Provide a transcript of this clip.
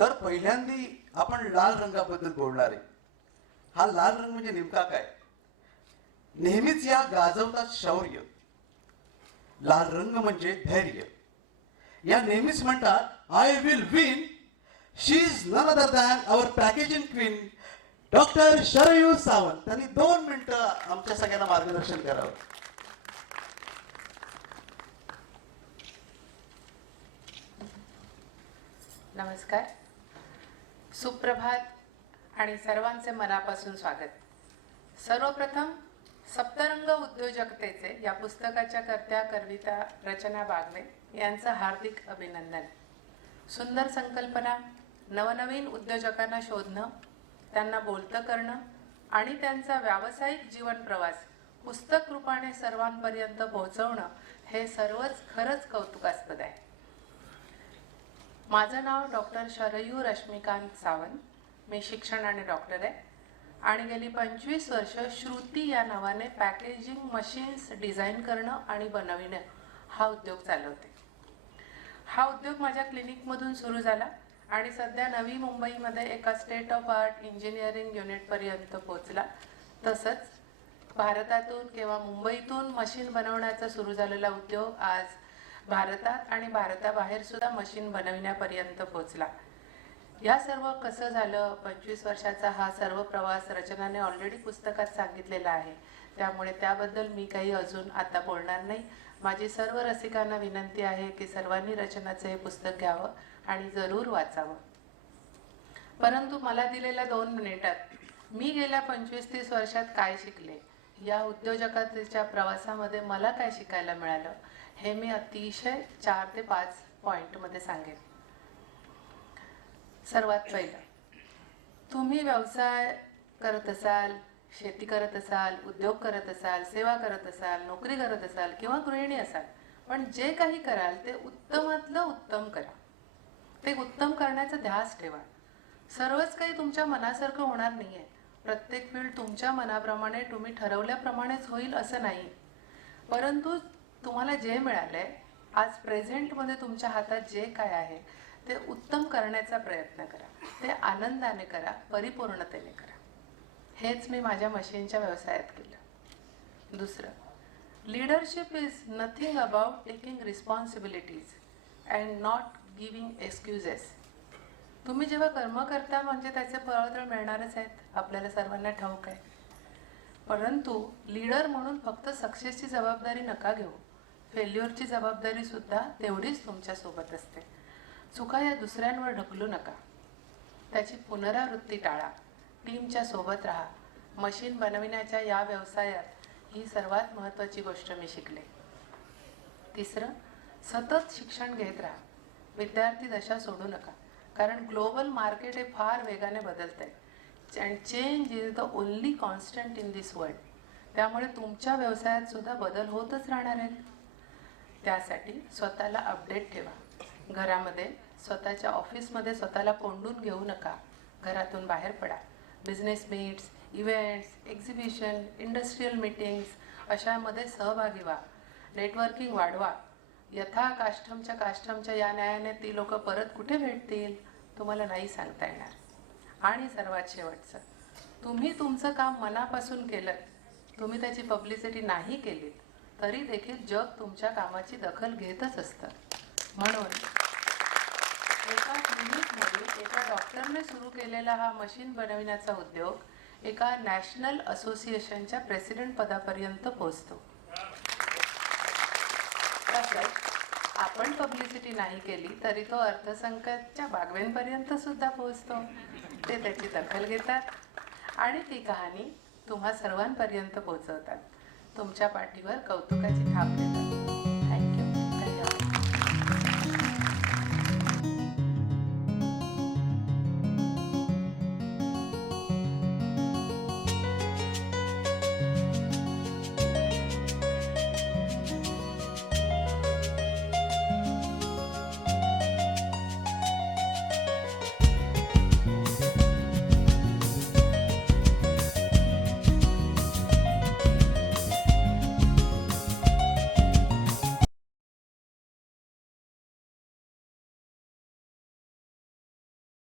तर पहिल्यांदी आपण लाल रंगाबद्दल बोलणार आहे. हा लाल रंग म्हणजे नेमका काय? नेहमीच या गाजवतात शौर्य. लाल रंग म्हणजे धैर्य. या नेहमीच म्हणतात I will win she is none other than our packaging queen doctor Sharayu Sawant त्यांनी दोन मिनिटं आमच्या सगळ्यांना मार्गदर्शन करावं. नमस्कार. सुप्रभात आणि सर्वांचे मनापासून स्वागत. सर्वप्रथम सप्तरंग उद्योजकतेचे या पुस्तकाच्या कर्त्या कविता रचना बागवे यांचं हार्दिक अभिनंदन. सुंदर संकल्पना नवनवीन उद्योजकांना शोधणं त्यांना बोलतं करणं आणि त्यांचा व्यावसायिक जीवन प्रवास पुस्तक रूपाने सर्वांपर्यंत पोहोचवणं हे सर्वच खरंच कौतुकास्पद आहे. माझं नाव डॉक्टर शरयू रश्मिकांत सावंत. मी शिक्षण आणि डॉक्टर आहे. आणि गेली पंचवीस वर्ष श्रुती या नावाने पॅकेजिंग मशीन्स डिझाईन करणं आणि बनविणं हा उद्योग चालवते. हा उद्योग माझ्या क्लिनिकमधून सुरू झाला आणि सध्या नवी मुंबईमध्ये एका स्टेट ऑफ आर्ट इंजिनिअरिंग युनिटपर्यंत पोचला तसंच भारतातून किंवा मुंबईतून मशीन बनवण्याचा सुरू झालेला उद्योग आज भारतात आणि भारताबाहेर सुद्धा मशीन बनविण्यापर्यंत पोहोचला. या सर्व कसं झालं? पंचवीस वर्षाचा हा सर्व प्रवास रचनाने ऑलरेडी पुस्तकात सांगितलेला आहे. त्यामुळे त्याबद्दल मी काही अजून आता बोलणार नाही. माझी सर्व रसिकांना विनंती आहे की सर्वांनी रचनाचं हे पुस्तक घ्यावं आणि जरूर वाचावं. परंतु मला दिलेल्या दोन मिनिटात मी गेल्या पंचवीस तीस वर्षात काय शिकले? या उद्योजकाच्या प्रवासामध्ये मला काय शिकायला मिळालं हे मी अतिशय चार ते पाच पॉईंटमध्ये सांगेन. सर्वात पहिलं तुम्ही व्यवसाय करत असाल शेती करत असाल उद्योग करत असाल सेवा करत असाल नोकरी करत असाल किंवा गृहिणी असाल पण जे काही कराल ते उत्तमातलं उत्तम करा. ते उत्तम करण्याचा ध्यास ठेवा. सर्वच काही तुमच्या मनासारखं होणार नाही आहे प्रत्येक फील्ड तुमच्या मनाप्रमाणे तुम्ही ठरवल्याप्रमाणेच होईल असं नाही. परंतु तुम्हाला जे मिळालं आहे आज प्रेझेंटमध्ये तुमच्या हातात जे काय आहे ते उत्तम करण्याचा प्रयत्न करा. ते आनंदाने करा परिपूर्णतेने करा. हेच मी माझ्या मशीनच्या व्यवसायात केलं. दुसरं leadership is nothing about taking responsibilities and not giving excuses तुम्ही जेव्हा कर्म करता म्हणजे त्याचे फळ तर मिळणारच आहेत. आपल्याला सर्वांना ठाऊक आहे. परंतु लीडर म्हणून फक्त सक्सेसची जबाबदारी नका घेऊ. फेल्युअरची जबाबदारी सुद्धा तेवढीच तुमच्यासोबत असते. चुका या दुसऱ्यांवर ढकलू नका. त्याची पुनरावृत्ती टाळा. टीमच्या सोबत राहा. मशीन बनविण्याच्या या व्यवसायात ही सर्वात महत्त्वाची गोष्ट मी शिकले. तिसरं सतत शिक्षण घेत राहा. विद्यार्थी दशा सोडू नका. कारण ग्लोबल मार्केट हे फार वेगाने बदलत आहे and change is the only constant in this world त्यामुळे तुमच्या व्यवसायात सुद्धा बदल होतच राहणार आहेत. त्यासाठी स्वतःला अपडेट ठेवा. घरामध्ये स्वतःच्या ऑफिसमध्ये स्वतःला कोंडून घेऊ नका. घरातून बाहेर पडा. Business meets events exhibition industrial meetings अशामध्ये सहभागी व्हा. नेटवर्किंग वाढवा. यथा काष्टमच्या काष्टमच्या या न्यायाने ती लोक परत कुठे भेटतील? तुम्हाला नाही सांगता येणार. आणि सर्वात शेवटचं तुम्ही तुमचं काम मनापासून केलं तुम्ही त्याची पब्लिसिटी नाही केलीत तरी देखील जग तुमच्या कामाची दखल घेतच असतं. म्हणून एका क्लिनिकमध्ये एका डॉक्टरने सुरू केलेला हा मशीन बनविण्याचा उद्योग एका नॅशनल असोसिएशनच्या प्रेसिडेंट पदापर्यंत पोहोचतो. तसंच आपण पब्लिसिटी नाही केली तरी तो अर्थसंकटच्या बागवेंपर्यंत सुद्धा पोहोचतो. ते त्याची दखल घेतात आणि ती कहाणी तुम्हा सर्वांपर्यंत पोहोचवतात. तुमच्या पाठीवर कौतुकाची थाप देतात.